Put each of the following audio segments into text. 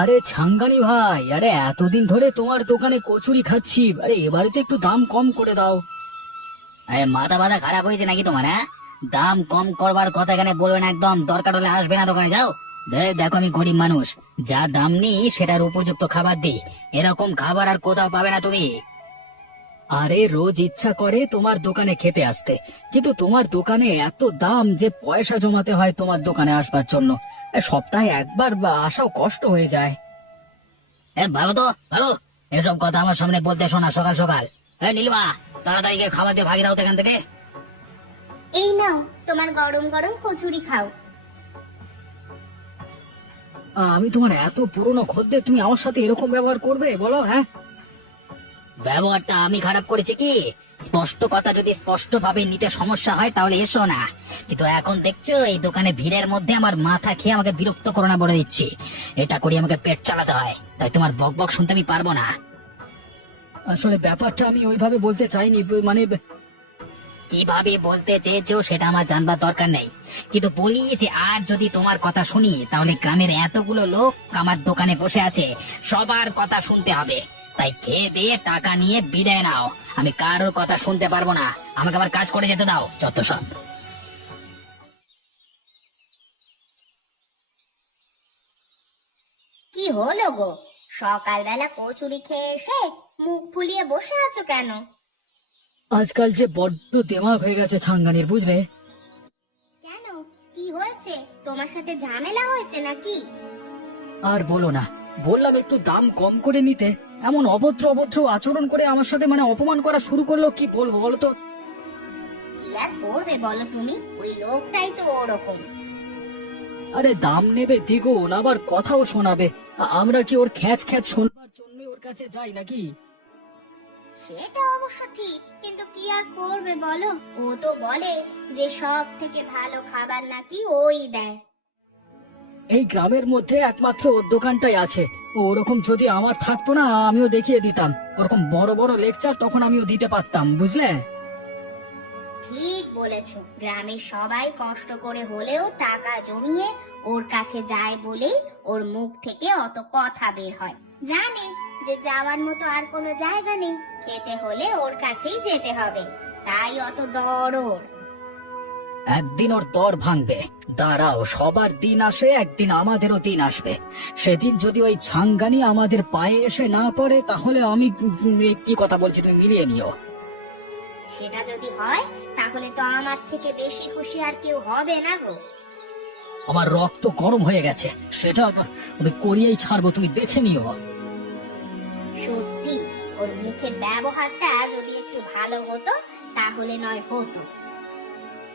আরে ছাঙ্গানি ভাই, আরে এতদিন ধরে তোমার দোকানে কচুরি খাচ্ছি, আরে এবারে তো একটু দাম কম করে দাও। আরে মাথা মাথা খারাপ হয়েছে নাকি তোমার? হ্যাঁ, দাম কম করবার কথা এখানে বলবে না, একদম দরকার হলে আসবে না দোকানে, যাও। দেখো আমি গরিব মানুষ, যা দাম নিই সেটার উপযুক্ত খাবার দিই, এরকম খাবার আর কোথাও পাবে না তুমি। আরে রোজ ইচ্ছা করে তোমার দোকানে খেতে আসতে, কিন্তু তোমার দোকানে এত দাম যে পয়সা জমাতে হয় তোমার দোকানে আসবার জন্য। সপ্তাহে একবার বা আসাও কষ্ট হয়ে যায়। ভালো তো ভালো, এসব কথা আমার সামনে বলতে শোনা সকাল সকাল। নীলিমা, তাড়াতাড়ি গিয়ে খাবার দিয়ে ভাগি দাও তো এখান থেকে। এই নাও তোমার গরম গরম কচুরি খাও। আমি তোমার এত পুরনো খদ্দের, তুমি আমার সাথে এরকম ব্যবহার করবে বলো? হ্যাঁ, ব্যবহারটা আমি খারাপ করেছি কি? স্পষ্ট কথা যদি স্পষ্ট ভাবে নিতে সমস্যা হয় তাহলে এসো না, কিন্তু এখন দেখছো এই দোকানে ভিড়ের মধ্যে আমার মাথা খেয়ে আমাকে বিরক্ত করো না বলে দিচ্ছি। এটা করি আমাকে পেট চালাতে হয়, তাই তোমার বক বক শুনতে আমি পারবো না। আসলে ব্যাপারটা আমি ওইভাবে বলতে চাইনি, মানে কিভাবে বলতে চেয়েছো সেটা আমার জানবার দরকার নেই, কিন্তু বলি যে আর যদি তোমার কথা শুনি তাহলে গ্রামের এতগুলো লোক আমার দোকানে বসে আছে, সবার কথা শুনতে হবে। তাই খেয়ে দিয়ে টাকা নিয়ে বিদায় নাও, আমি কারোর কথা শুনতে পারবো না, আমাকে আবার কাজ করে যেতে দাও, যত সব। কি হলো গো, সকালবেলা কচুরি খেয়ে এসে মুখ ফুলিয়ে বসে আছো কেন? আজকাল যে বড্ড দেমাগ হয়ে গেছে ছাঙ্গানির, বুঝলে? কেন, কি হয়েছে? তোমার সাথে ঝামেলা হয়েছে নাকি? আর বলো না, বললাম একটু দাম কম করে নিতে, এমন অভদ্র অভদ্র আচরণ করে আমার সাথে মানে অপমান করা শুরু করলো, কি বলবো বলো তো? কি আর করবে বলো তুমি, ওই লোকটাই তো ওরকম। আরে দাম নেবে দ্বিগুণ, আবার কথাও শোনাবে। আমরা কি ওর খ্যাচ খ্যাচ শোনবার জন্য ওর কাছে যাই নাকি? সেটা অবশ্য ঠিক, কিন্তু কি আর করবে বলো, ও তো বলে যে সব থেকে ভালো খাবার নাকি ওই দেয়। এই গ্রামের মধ্যে একমাত্র ওর দোকানটাই আছে। ওরকম যদি আমার থাকতো না, আমিও দেখিয়ে দিতাম ওরকম বড় বড় লেকচার, তখন আমিও দিতে পারতাম, বুঝলে? ঠিক বলেছো, গ্রামের সবাই কষ্ট করে হলেও টাকা জমিয়ে ওর কাছে যায় বলেই ওর মুখ থেকে অত কথা বের হয়। জানে যে যাওয়ার মতো আর কোনো জায়গা নেই, খেতে হলে ওর কাছেই যেতে হবে, তাই অত দরদ। একদিন ওর দর ভাঙবে, দাঁড়াও, সবার দিন আসে, একদিন আমাদেরও দিন আসবে। সেদিন যদি ওই ছাঙ্গানি আমাদের পায়ে এসে না পড়ে, তাহলে আমি কি কথা বলছি তুমি মিলিয়ে নিও। সেটা যদি হয় তাহলে তো আমার থেকে বেশি খুশি আর কেউ হবে না গো। আমার রক্ত গরম হয়ে গেছে, সেটা আমি করিয়েই ছাড়বো, তুমি দেখে নিও। সত্যি, ওর মুখের ব্যবহারটা যদি একটু ভালো হতো তাহলে নয় হতো।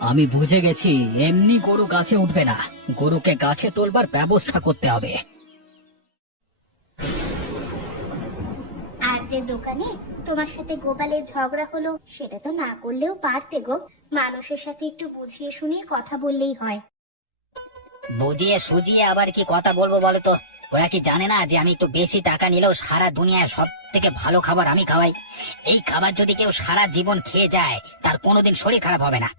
আমি বুঝে গেছি, এমনি গরু গাছে উঠবে না, গরুকে গাছে তোলবার ব্যবস্থা করতে হবে। আর যে দোকানে তোমার সাথে গোপালের ঝগড়া হলো, সেটা তো না করলেও পারতে গো, মানুষের সাথে একটু বুঝিয়ে শুনিয়ে কথা বললেই হয়। বুঝিয়ে সুজিয়ে আবার কি কথা বলবো বলো তো? ওরা কি জানে না যে আমি একটু বেশি টাকা নিলেও সারা দুনিয়ায় সব থেকে ভালো খাবার আমি খাওয়াই? এই খাবার যদি কেউ সারা জীবন খেয়ে যায় তার কোনোদিন শরীর খারাপ হবে না।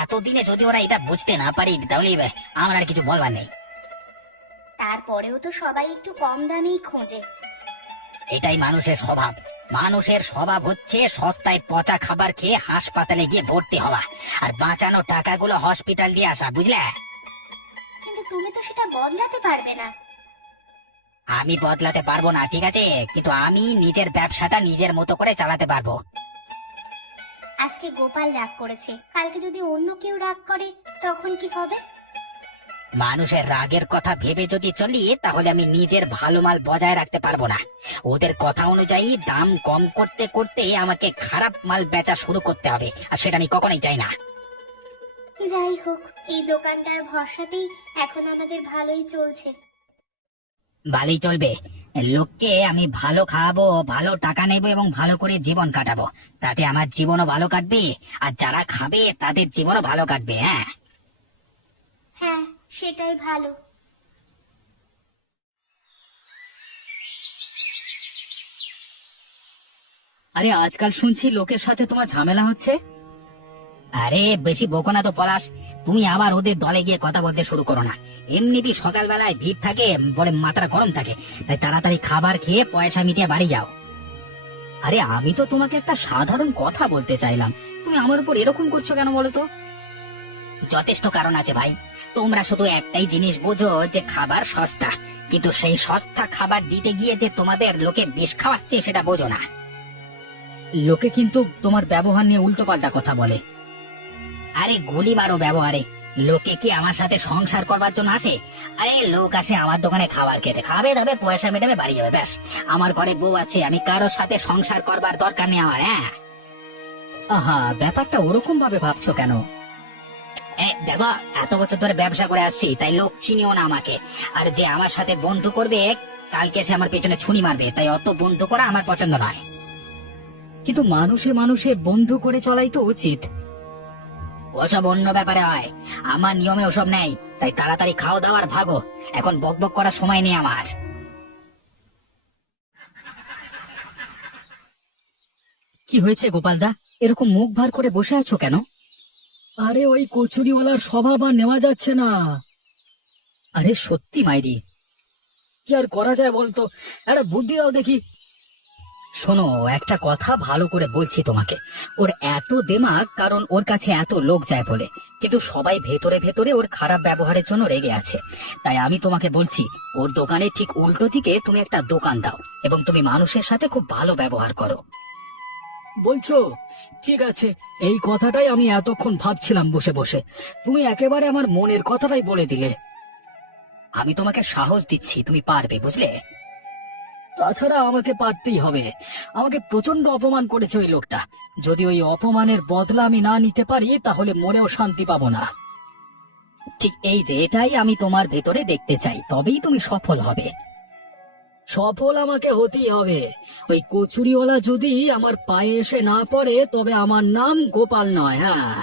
এতদিনে যদি ওরা এটা বুঝতে না পারি তাহলে আমার আর কিছু বলবার নেই। তারপরেও তো সবাই একটু কম দামেই খোঁজে। এটাই মানুষের স্বভাব। মানুষের স্বভাব হচ্ছে সস্তায় পচা খাবার খেয়ে হাসপাতালে গিয়ে ভর্তি হওয়া, আর বাঁচানো টাকাগুলো হসপিটাল দিয়ে আসা, বুঝলে? কিন্তু তুমি তো সেটা বদলাতে পারবে না। আমি বদলাতে পারবো না, ঠিক আছে, কিন্তু আমি নিজের ব্যবসাটা নিজের মতো করে চালাতে পারবো। আজকে গোপাল রাগ করেছে, কালকে যদি অন্য কেউ রাগ করে তখন কি হবে? মানুষের রাগের কথা ভেবে যদি চলি তাহলে আমি নিজের ভালো মাল বজায় রাখতে পারবো না। ওদের কথা অনুযায়ী দাম কম করতে করতে আমাকে খারাপ মাল বেচা শুরু করতে হবে, আর সেটা আমি কখনোই চাই না। যাই হোক, এই দোকানটার ভরসাতেই এখন আমাদের ভালোই চলছে। ভালোই চলবে? লোককে আমি ভালো খাওয়াবো, ভালো টাকা নেবো এবং ভালো করে জীবন কাটাবো, তাতে আমার জীবনও ভালো কাটবে আর যারা খাবে তাদের জীবনও ভালো কাটবে। হ্যাঁ, হ্যাঁ, সেটাই ভালো। আরে আজকাল শুনছি লোকের সাথে তোমার ঝামেলা হচ্ছে। আরে বেশি বকো না তো পলাশ, তুমি আবার ওদের দলে গিয়ে কথা বলতে শুরু করো না। এমনিতেই সকালবেলায় ভিড় থাকে, বলে মাথাটা গরম থাকে, তাই তাড়াতাড়ি খাবার খেয়ে পয়সা মিটিয়ে বাড়ি যাও। আরে আমি তো তোমাকে একটা সাধারণ কথা বলতে চাইলাম, তুমি আমার উপর এরকম করছো কেন বলো তো? যথেষ্ট কারণ আছে ভাই। তোমরা শুধু একটাই জিনিস বোঝো যে খাবার সস্তা, কিন্তু সেই সস্তা খাবার দিতে গিয়ে যে তোমাদের লোকে বিষ খাওয়াচ্ছে সেটা বোঝো না। লোকে কিন্তু তোমার ব্যবহার নিয়ে উল্টো পাল্টা কথা বলে। আরে গুলি মারো ব্যবহারে। লোকে কি আমার সাথে সংসার করবার জন্য আসে? আরে লোক আসে আমার দোকানে খাবার খেতে, খাবে দাবে, পয়সা মেটাবে, বাড়ি যাবে, ব্যাস। আমার ঘরে বউ আছে, আমি কারোর সাথে সংসার করবার দরকার নেই আমার। হ্যাঁ, আহা, ব্যাপারটা ওরকম ভাবে ভাবছো কেন? দেখো, এত বছর ধরে ব্যবসা করে আসছি, তাই লোক চিনিও না আমাকে। আর যে আমার সাথে বন্ধু করবে, কালকে সে আমার পেছনে ছুরি মারবে, তাই অত বন্ধু করা আমার পছন্দ নয়। কিন্তু মানুষে মানুষে বন্ধু করে চলাই তো উচিত। ওসব অন্য ব্যাপারে হয়, আমার নিয়মে ওসব নেই। তাই তাড়াতাড়ি খাও দাওয়ার ভাগো, এখন বকবক করার সময় নেই আমার। কি হয়েছে গোপালদা, এরকম মুখ ভার করে বসে আছো কেন? আরে ওই কচুরিওয়ালার স্বভাব আর নেওয়া যাচ্ছে না। আরে সত্যি মাইরি, কি আর করা যায় বলতো, একটা বুদ্ধি দাও দেখি। শোনো, একটা কথা ভালো করে বলছি তোমাকে, ওর এত দেমাগ কারণ ওর কাছে এত লোক যায় বলে, কিন্তু সবাই ভেতরে ভেতরে ওর খারাপ ব্যবহারের জন্য রেগে আছে। তাই আমি তোমাকে বলছি, ওর দোকানে ঠিক উল্টো দিকে তুমি একটা দোকান দাও এবং তুমি মানুষের সাথে খুব ভালো ব্যবহার করো। বলছো? ঠিক আছে, এই কথাটাই আমি এতক্ষণ ভাবছিলাম বসে বসে। তুমি একেবারে আমার মনের কথাটাই বলে দিলে। আমি তোমাকে সাহস দিচ্ছি, তুমি পারবে, বুঝলে? তাছাড়া আমাকে পারতেই হবে। আমাকে প্রচন্ড অপমান করেছে ওই লোকটা। যদি ওই অপমানের বদলা আমি না নিতে পারি তাহলে মনেও শান্তি পাবো না। ঠিক এই যে এটাই আমি তোমার ভেতরে দেখতে চাই, তবেই তুমি সফল হবে। সফল আমাকে হতেই হবে। ওই কচুরিওয়ালা যদি আমার পায়ে এসে না পড়ে তবে আমার নাম গোপাল নয়। হ্যাঁ,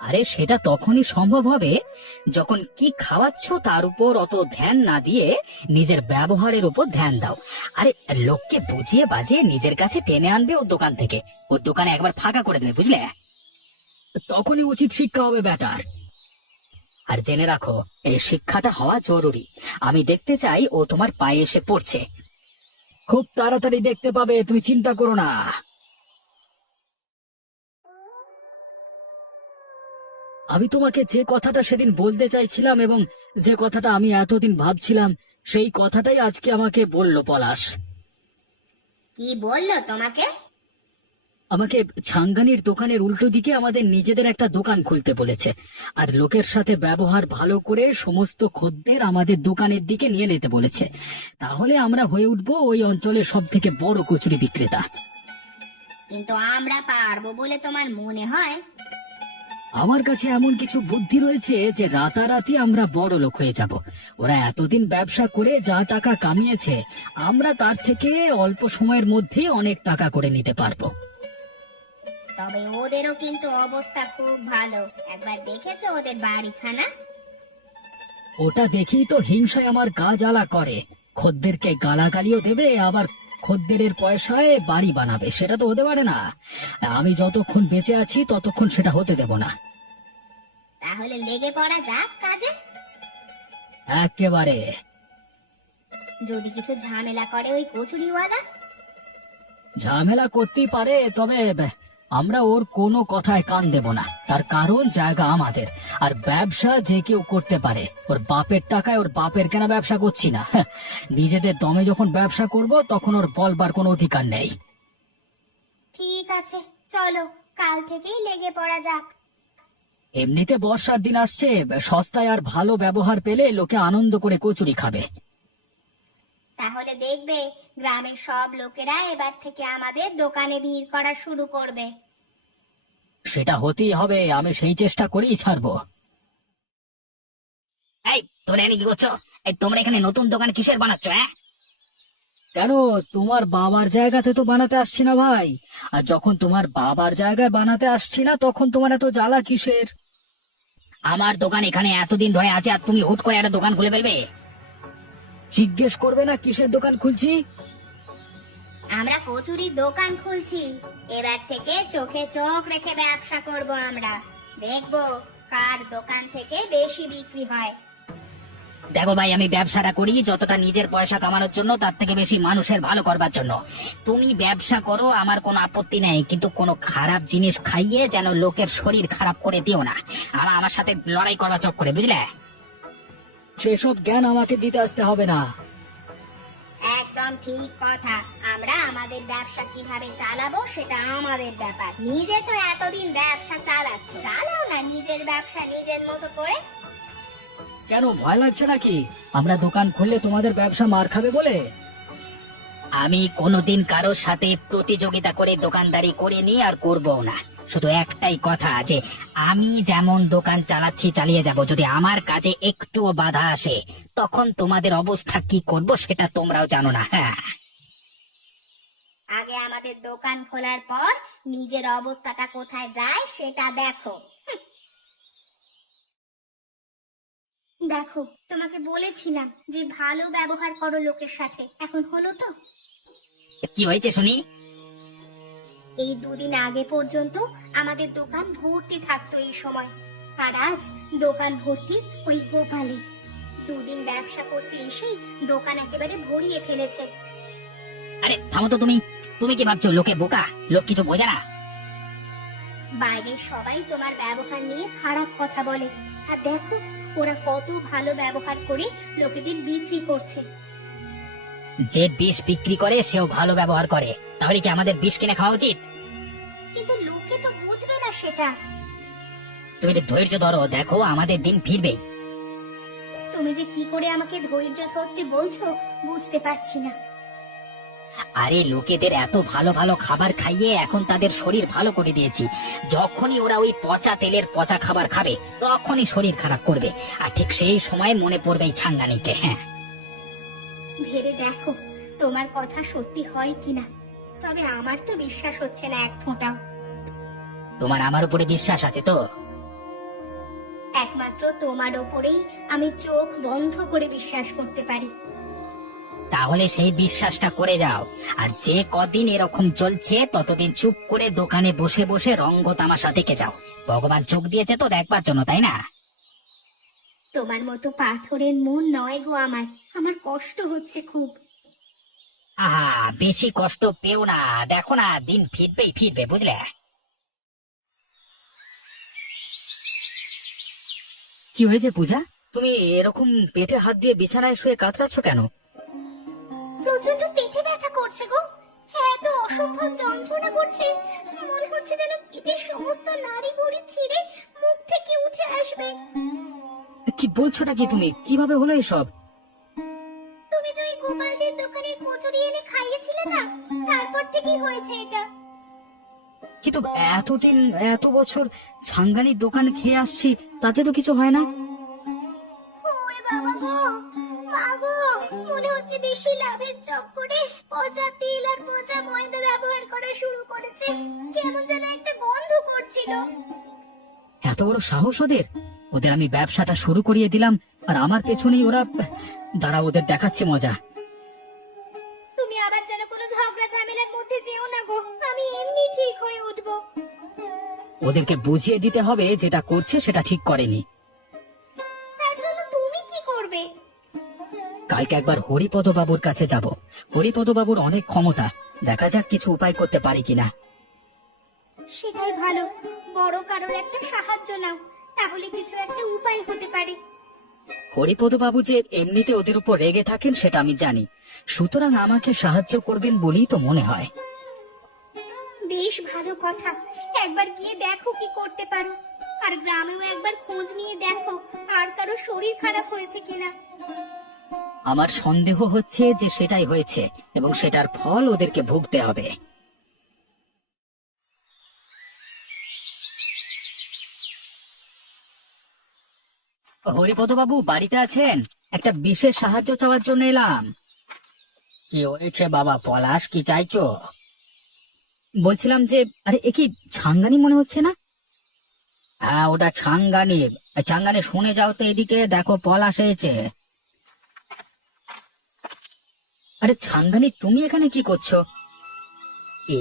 আরে সেটা তখনই সম্ভব হবে যখন কি খাওয়াচ্ছ তার উপর অত ধ্যান না দিয়ে নিজের ব্যবহারের উপর ধ্যান দাও। আরে লোককে বুঝিয়ে বাজিয়ে নিজের কাছে টেনে আনবে ওর দোকান থেকে, ওর দোকানে একবার ফাঁকা করে দেবে, বুঝলে? তখনই উচিত শিক্ষা হবে ব্যাটার। আর জেনে রাখো, এই শিক্ষাটা হওয়া জরুরি। আমি দেখতে চাই ও তোমার পায়ে এসে পড়ছে। খুব তাড়াতাড়ি দেখতে পাবে, তুমি চিন্তা করো না। আমি তোমাকে যে কথাটা সেদিন বলতে চাইছিলাম এবং যে কথাটা আমি এতদিন ভাবছিলাম, সেই কথাটাই আজকে আমাকে বললো পলাশ। কি বললো তোমাকে? আমাকে ছাঙ্গানির দোকানের উল্টো দিকে আমাদের নিজেদের একটা দোকান খুলতে বলেছে, আর লোকের সাথে ব্যবহার ভালো করে সমস্ত খদ্দের আমাদের দোকানের দিকে নিয়ে যেতে বলেছে। তাহলে আমরা হয়ে উঠবো ওই অঞ্চলের সব থেকে বড় কচুরি বিক্রেতা। কিন্তু আমরা পারবো বলে তোমার মনে হয়? আমার কাছে এমন কিছু বুদ্ধি রয়েছে যে রাতারাতি আমরা বড় লোক হয়ে যাব। ওরা এতদিন ব্যবসা করে যা টাকা কামিয়েছে, আমরা তার থেকে অল্প সময়ের মধ্যে অনেক টাকা করে নিতে পারবো। তবে ওদেরও কিন্তু অবস্থা খুব ভালো। একবার দেখেছো ওদের বাড়িখানা? ওটা দেখেই তো হিংসায় আমার গা জ্বালা করে। খদ্দেরকে গালাগালিও দেবে, আবার খদ্দেরের পয়সায় বাড়ি বানাবে, সেটা তো হতে পারে না। আমি যতক্ষণ বেঁচে আছি ততক্ষণ সেটা হতে দেব না। তাহলে লেগে পড়া যাক কাজে। একেবারে। যদি কিছু ঝামেলা করে ওই কচুরিওয়ালা? ঝামেলা করতেই পারে, তবে আমরা ওর কোনো কথায় কান দেব না। তার কারণ জায়গা আমাদের, আর ব্যবসা যে কেউ করতে পারে। ওর বাপের টাকায় ওর বাপের কেনা ব্যবসা করছি না। নিজেদের দমে যখন ব্যবসা করব তখন ওর বলবার কোনো অধিকার নেই। ঠিক আছে, চলো কাল থেকেই লেগে পড়া যাক। এমনিতে বর্ষার দিন আসছে, সস্তায় আর ভালো ব্যবহার পেলে লোকে আনন্দ করে কচুরি খাবে। তাহলে দেখবে গ্রামের সব লোকেরা এবার থেকে আমাদের দোকানে ভিড় করা শুরু করবে। সেটা হতেই হবে, আমি সেই চেষ্টা করেই ছাড়বো। এই তোমরা এখানে কি করছো? এই তোমরা এখানে নতুন দোকান কিসের বানাচ্ছ? হ্যাঁ, কেন, তোমার বাবার জায়গাতে তো বানাতে আসছি না ভাই। আর যখন তোমার বাবার জায়গায় বানাতে আসছি না তখন তোমার এত জ্বালা কিসের? আমার দোকান এখানে এতদিন ধরে আছে আর তুমি হুট করে একটা দোকান খুলে ফেলবে? জিজ্ঞেস করবে না কিসের দোকান খুলছি? আমরা কচুরির দোকান খুলছি। এবার থেকে চোখে চোখ রেখে ব্যবসা করব আমরা। দেখবো কার দোকান থেকে বেশি বিক্রি হয়। দেখো ভাই, আমি ব্যবসাটা করি যতটা নিজের পয়সা কামানোর জন্য, তার থেকে বেশি মানুষের ভালো করবার জন্য। তুমি ব্যবসা করো, আমার কোনো আপত্তি নেই, কিন্তু কোনো খারাপ জিনিস খাইয়ে যেন লোকের শরীর খারাপ করে দিও না। আমার সাথে লড়াই করবা চোখ করে, বুঝলে? সেসব জ্ঞান আমাকে দিতে আসতে হবে না। একদম ঠিক কথা। আমরা আমাদের ব্যবসা কিভাবে চালাবো সেটা আমাদের ব্যাপার। নিজে তো এতদিন ব্যবসা চালাচ্ছ, চালাও না নিজের ব্যবসা নিজের মতো করে। কেন, ভয় লাগছে নাকি আমরা দোকান খুললে তোমাদের ব্যবসা মার খাবে বলে? আমি কোনোদিন কারোর সাথে প্রতিযোগিতা করে দোকানদারি করিনি আর করবও না। শুধু একটাই কথা, যে আমি যেমন দোকান চালাচ্ছি চালিয়ে যাব, যদি আমার কাজে একটুও বাধা আসে তখন তোমাদের অবস্থা কি করব সেটা তোমরাও জানো না। হ্যাঁ, আগে আমাদের দোকান খোলার পর নিজের অবস্থাটা কোথায় যায় সেটা দেখো। দেখো, তোমাকে বলেছিলাম যে ভালো ব্যবহার করো লোকের সাথে, এখন হলো তো? কি হয়েছে শুনি? এই দুদিন আগে পর্যন্ত আমাদের দোকান ভর্তি থাকতো এই সময়, আর আজ দোকান ভর্তি ওই গোপালে। দুদিন ব্যবসা করতে এসেই দোকান একেবারে ভরিয়ে ফেলেছে। আরে থামো তো, তুমি তুমি কি ভাবছো লোকে বোকা? লোক কিছু বোঝে না। বাইরের সবাই তোমার ব্যবহার নিয়ে খারাপ কথা বলে, আর দেখো ওরা কত ভালো ব্যবহার করে লোকেদের বিক্রি করছে। যে বিষ বিক্রি করে সেও ভালো ব্যবহার করে, তাহলে কি আমাদের বিষ কিনে খাওয়া উচিত? কিন্তু লোকে তো বুঝবে না সেটা। তুমি একটু ধৈর্য ধরো, দেখো আমাদের দিন ফিরবে। তুমি যে কি করে আমাকে ধৈর্য ধরতে বলছো বুঝতে পারছি না। আরে লোকেদের এত ভালো ভালো খাবার খাইয়ে এখন তাদের শরীর ভালো করে দিয়েছি। যখনই ওরা ওই পচা তেলের পচা খাবার খাবে তখনই শরীর খারাপ করবে, আর ঠিক সেই সময় মনে পড়বে এই ছাঙ্গানিকে। হ্যাঁ, ভেবে দেখো তোমার কথা সত্যি হয় কিনা। তবে আমার তো বিশ্বাস হচ্ছে না এক ফোঁটাও। তোমার আমার উপরে বিশ্বাস আছে তো? একমাত্র তোমার ওপরেই আমি চোখ বন্ধ করে বিশ্বাস করতে পারি। তাহলে সেই বিশ্বাসটা করে যাও। আর যে কদিন এরকম চলছে ততদিন চুপ করে দোকানে বসে বসে রঙ্গ তামাশা দেখে যাও। ভগবান চোখ দিয়েছে তো দেখবার জন্য, তাই না? তোমার মতো পাথরের মন নয় গো আমার, আমার কষ্ট হচ্ছে খুব। আহা, বেশি কষ্ট পেও না, দেখো না দিন ফিরবেই ফিরবে, বুঝলে? কি হয়েছে পূজা, তুমি এরকম পেটে হাত দিয়ে বিছানায় শুয়ে কাতরাচ্ছ কেন? প্রচন্ড পেটে ব্যথা করছে গো। হ্যাঁ, তো অসম্ভব যন্ত্রণা করছে। মনে হচ্ছে যেন পেটের সমস্ত নাড়ি ভুঁড়ি ছিঁড়ে মুখ থেকে উঠে আসবে। কি বলছোটা কি তুমি? কিভাবে হলো এসব? তুমি যে ওই গোপালদের দোকানের কচুরি এনে খাইয়েছিলে না, তারপর থেকেই হয়েছে এটা। কিন্তু এতদিন এত বছর ছাঙ্গানির দোকান খেয়ে আসছি, তাতে তো কিছু হয় না। ওরে বাবা গো, মা গো, মনে হচ্ছে বেশি লাভের চক্করে পচা তেল আর পচা ময়দা ব্যবহার করা শুরু করেছে। কেমন যেন একটা গন্ধ করছিল। এত বড় সাহস ওদের! ওদের আমি ব্যবসাটা শুরু করিয়ে দিলাম, আর আমার পেছনেই ওরা। দাঁড়া, ওদের দেখাচ্ছে মজা। তুমি আবার যেন কোনো ঝগড়া ঝামেলার মধ্যে যেও না গো, আমি এমনি ঠিক হয়ে উঠবো। ওদেরকে বুঝিয়ে দিতে হবে যেটা করছে সেটা ঠিক করেনি। তার জন্য তুমি কি করবে? কালকে একবার হরিপদ বাবুর কাছে যাব। হরিপদ বাবুর অনেক ক্ষমতা, দেখা যাক কিছু উপায় করতে পারি কিনা। সেটাই ভালো, বড় কারোর একটা সাহায্য নাও, তাহলে কিছু একটা উপায় হতে পারে। হরিপদ বাবু যে এমনিতে ওদের উপর রেগে থাকেন সেটা আমি জানি, সুতরাং আমাকে সাহায্য করবেন বলেই তো মনে হয়। বেশ ভালো কথা, একবার গিয়ে দেখো কি করতে পারো। আর গ্রামেও একবার খোঁজ নিয়ে দেখো আর কারো শরীর খারাপ হয়েছে কিনা। আমার সন্দেহ হচ্ছে যে সেটাই হয়েছে, এবং সেটার ফল ওদেরকে ভুগতে হবে। হরিপদ বাবু বাড়িতে আছেন? একটা বিশেষ সাহায্য চাওয়ার জন্য এলাম। কি হয়েছে বাবা পলাশ, কি চাইছো? বলছিলাম যে, আরে এ কি ছাঙ্গানি মনে হচ্ছে না? হ্যাঁ, ওটা ছাঙ্গানি। ছাঙ্গানি, শুনে যাও তো এদিকে, দেখো পলাশ এসেছে। আরে ছাঙ্গানি, তুমি এখানে কি করছো?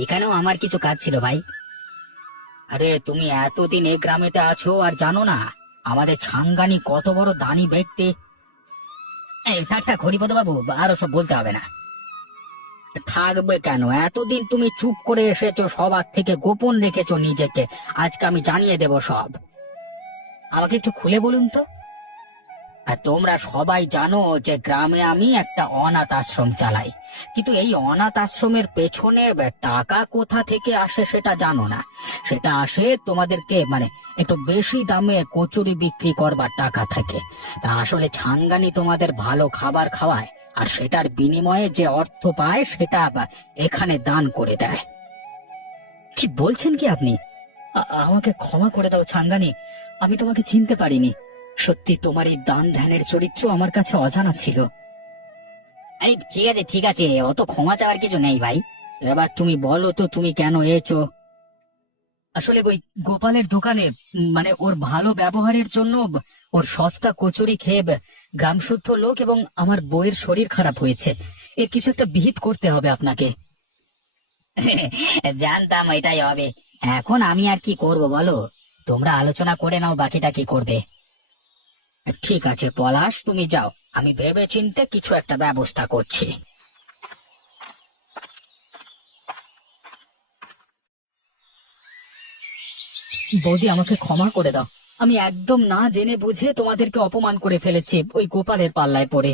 এখানেও আমার কিছু কাজ ছিল ভাই। আরে তুমি এতদিন এ গ্রামেতে আছো আর জানো না আমাদের ছাঙ্গানি কত বড় দানি ব্যক্তি? এই থাক থাক হরিপদ বাবু, আর ওসব বলতে হবে না। থাকবে কেন? এতদিন তুমি চুপ করে এসেছো, সবার থেকে গোপন রেখেছো নিজেকে। আজকে আমি জানিয়ে দেব সব। আমাকে একটু খুলে বলুন তো। আর তোমরা সবাই জানো যে গ্রামে আমি একটা অনাথ আশ্রম চালাই, কিন্তু এই অনাথ আশ্রমের পেছনে টাকা কোথা থেকে আসে সেটা জানো না। সেটা আসে তোমাদেরকে একটু বেশি দামে কচুরি বিক্রি করবার টাকা থেকে। তা আসলে ছাঙ্গানি তোমাদের ভালো খাবার খাওয়ায়, আর সেটার বিনিময়ে যে অর্থ পায় সেটা আবার এখানে দান করে দেয়। কি বলছেন কি আপনি? আমাকে ক্ষমা করে দাও ছাঙ্গানি, আমি তোমাকে চিনতে পারিনি। সত্যি তোমার এই দান ধ্যানের চরিত্র আমার কাছে অজানা ছিল। আরে ঠিক আছে, অত ক্ষমা চাওয়ার কিছু নেই ভাই। এবার তুমি বলো তো তুমি কেন এসো? আসলে ওই গোপালের দোকানে ওর ভালো ব্যবহারের জন্য, ওর সস্তা কচুরি খেয়ে গ্রাম শুদ্ধ লোক এবং আমার বউয়ের শরীর খারাপ হয়েছে। এর কিছু একটা বিহিত করতে হবে আপনাকে। জানতাম এটাই হবে। এখন আমি আর কি করব বলো? তোমরা আলোচনা করে নাও বাকিটা কি করবে। ঠিক আছে পলাশ, তুমি যাও, আমি ভেবে চিন্তে কিছু একটা ব্যবস্থা করছি। বৌদি, আমাকে ক্ষমা করে দাও। আমি একদম না জেনে বুঝে তোমাদেরকে অপমান করে ফেলেছি ওই গোপালের পাল্লায় পড়ে।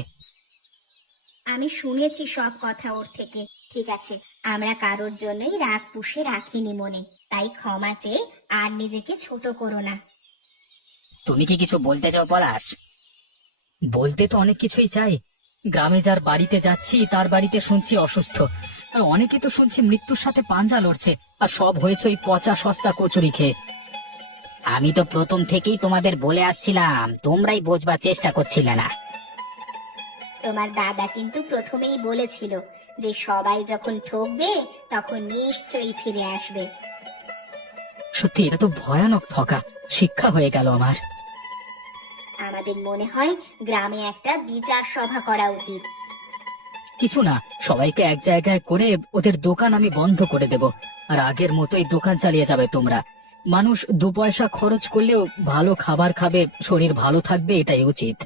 আমি শুনেছি সব কথা ওর থেকে। ঠিক আছে, আমরা কারোর জন্যই রাগ পুষে রাখিনি মনে, তাই ক্ষমা চেয়ে আর নিজেকে ছোট করো না। তুমি কি কিছু বলতে চাও পলাশ? বলতে তো অনেক কিছুই চাই। গ্রামে যার বাড়িতে যাচ্ছি তার বাড়িতে শুনছি অসুস্থ, আর অনেকে তো শুনছি মৃত্যুর সাথে পাঞ্জা লড়ছে, আর সব হয়েছে ওই পচা সস্তা কচুরি খেয়ে। আমি তো প্রথম থেকেই তোমাদের বলে আসছিলাম, তোমরাই বোঝবার চেষ্টা করছিলে না। তোমার দাদা কিন্তু প্রথমেই বলেছিল যে সবাই যখন ঠকবে তখন নিশ্চয়ই ফিরে আসবে। সত্যি এটা তো ভয়ানক ঠকা, শিক্ষা হয়ে গেল আমার। আমাদের মনে হয় গ্রামে একটা বিচার সভা করা উচিত। কিছু না, সবাইকে এক জায়গায় করে ওদের দোকান আমি বন্ধ করে দেব, আর আগের মতোই দোকান চালিয়ে যাবে তোমরা। মানুষ 2 পয়সা খরচ করলেও ভালো খাবার খাবে, শরীর ভালো থাকবে, এটাই উচিত।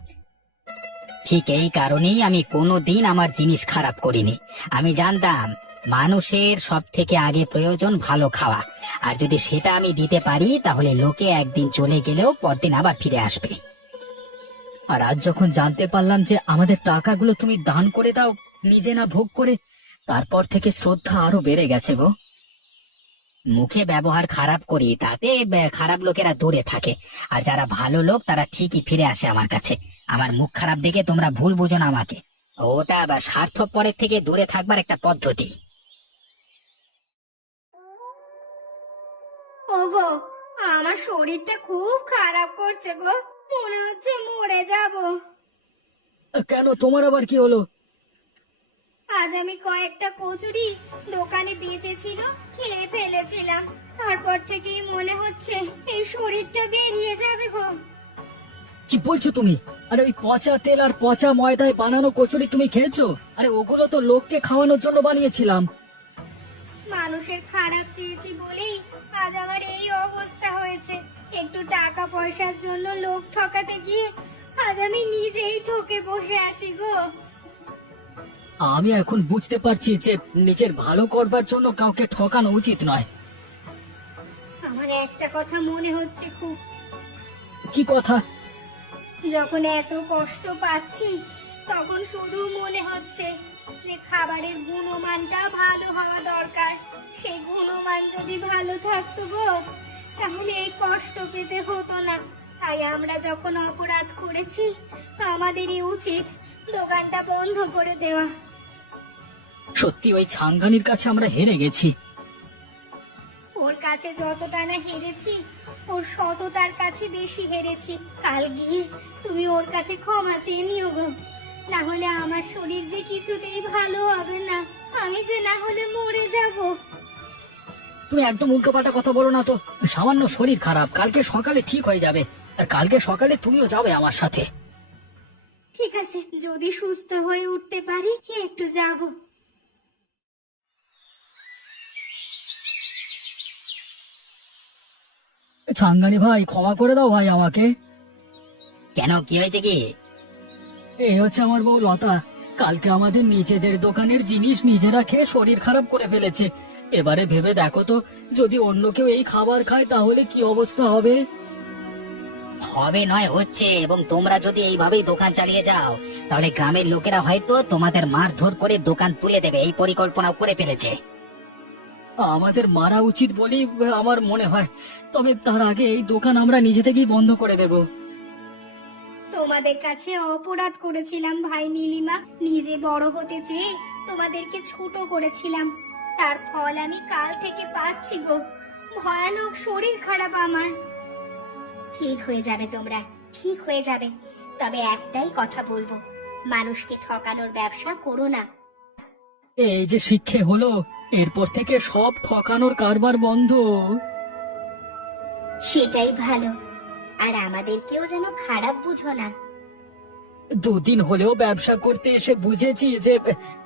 ঠিক এই কারণেই আমি কোনোদিন আমার জিনিস খারাপ করিনি। আমি জানতাম মানুষের সব থেকে আগে প্রয়োজন ভালো খাওয়া, আর যদি সেটা আমি দিতে পারি তাহলে লোকে একদিন চলে গেলেও পরদিন আবার ফিরে আসবে। আর আজ যখন জানতে পারলাম যে আমাদের টাকাগুলো তুমি দান করে দাও নিজে না ভোগ করে, তারপর থেকে শ্রদ্ধা আরো বেড়ে গেছে গো। মুখে ব্যবহার খারাপ করি তাতে খারাপ লোকেরা দূরে থাকে, আর যারা ভালো লোক তারা ঠিকই ফিরে আসে আমার কাছে। আমার মুখ খারাপ দেখে তোমরা ভুল বুঝো না আমাকে। ওটা স্বার্থপরের থেকে দূরে থাকবার একটা পদ্ধতি। ওগো, আমার শরীরটা খুব খারাপ করছে গো, মনে হচ্ছে মরে যাব। কেন, তোমার আবার কি হলো? আজ আমি কয়েকটা কচুরি দোকানে বেঁচেছিল, খেয়ে ফেলেছিলাম। তারপর থেকেই মনে হচ্ছে এই শরীরটা বেরিয়ে যাবে গো। কি বলছো তুমি? আরে ওই পচা তেল আর পচা ময়দায় বানানো কচুরি তুমি খেয়েছো? আরে ওগুলো তো লোককে খাওয়ানোর জন্য বানিয়েছিলাম। মানুষের খারাপ চেয়েছি বলেই আজ আমার এই অবস্থা হয়েছে। একটু টাকা পয়সার জন্য লোক ঠকাতে গিয়ে আজ আমি নিজেই ঠকে বসে আছি গো। আমি এখন বুঝতে পারছি যে নিজের ভালো করবার জন্য কাউকে ঠকানো উচিত নয়। আমার একটা কথা মনে হচ্ছে খুব। কি কথা? যখন এত কষ্ট পাচ্ছি তখন শুধু মনে হচ্ছে যে খাবারের গুণমানটা ভালো হওয়া দরকার। সেই গুণমান যদি ভালো থাকতো গো তাহলে এই কষ্ট পেতে হতো না। তাই আমরা যখন অপরাধ করেছি আমাদেরই উচিত দোকানটা বন্ধ করে দেওয়া। সত্যি ওই ছাঙ্গানির কাছে আমরা হেরে গেছি। ওর কাছে যতটা না হেরেছি ওর সততার কাছে বেশি হেরেছি। কাল গিয়ে তুমি ওর কাছে ক্ষমা চেয়ে নিও গো, না হলে আমার শরীর যে কিছুতেই ভালো হবে না। আমি যে না হলে মরে যাব। তুমি একদম উল্টোপাল্টা কথা বলো না তো। সামান্য শরীর খারাপ, কালকে সকালে ঠিক হয়ে যাবে। আর কালকে সকালে তুমিও যাবে আমার সাথে। ঠিক আছে, যদি সুস্থ হয়ে উঠতে পারি একটু যাব। ছাঙ্গানি ভাই, ক্ষমা করে দাও ভাই আমাকে। কেন, কি হয়েছে কি? এই হচ্ছে আমার বউ লতা। কালকে আমাদের নিজেদের দোকানের জিনিস নিজেরা খেয়ে শরীর খারাপ করে ফেলেছে। এবারে ভেবে দেখো তো, যদি অন্য কেউ এই খাবার খায় তাহলে কি অবস্থা হবে। হবে নয় হচ্ছে, এবং তোমরা যদি এইভাবেই দোকান চালিয়ে যাও তাহলে গ্রামের লোকেরা হয়তো তোমাদের মারধর করে দোকান তুলে দেবে, এই পরিকল্পনাও করে ফেলেছে। আমাদের মারা উচিত বলেই আমার মনে হয়। তবে তার আগে এই দোকান আমরা নিজে থেকেই বন্ধ করে দেব। তোমাদের কাছে অপরাধ করেছিলাম ভাই নীলিমা, নিজে বড় হতে চেয়ে তোমাদেরকে ছোট করেছিলাম। তার ফল আমি কাল থেকে পাচ্ছি গো। ভয়ানক শরীর খারাপ আমার। ঠিক হয়ে যাবে তোমরা, ঠিক হয়ে যাবে। তবে একটাই কথা বলবো, মানুষকে ঠকানোর ব্যবসা করো না। এই যে শিক্ষে হলো, এরপর থেকে সব ঠকানোর কারবার বন্ধ। সেটাই ভালো। আর আমাদেরকেও যেন খারাপ বুঝো না। দুদিন হলেও ব্যবসা করতে এসে বুঝেছি যে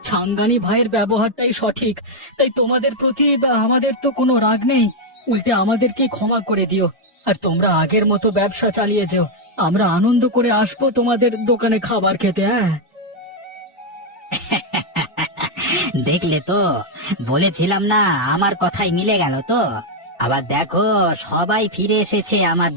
ছাঙ্গানি ভাইয়ের ব্যবহারটাই সঠিক। তাই তোমাদের প্রতি আমাদের তো কোনো রাগ নেই, উল্টে আমাদেরকে ক্ষমা করে দিও। আর তোমরা আগের মতো ব্যবসা চালিয়ে যেও। আমরা আনন্দ করে আসবো তোমাদের দোকানে খাবার খেতে। হ্যাঁ, দেখলে তো, বলেছিলাম না আমার কথাই মিলে গেল তো। আবার দেখো, সবাই ফিরে এসেছে আমার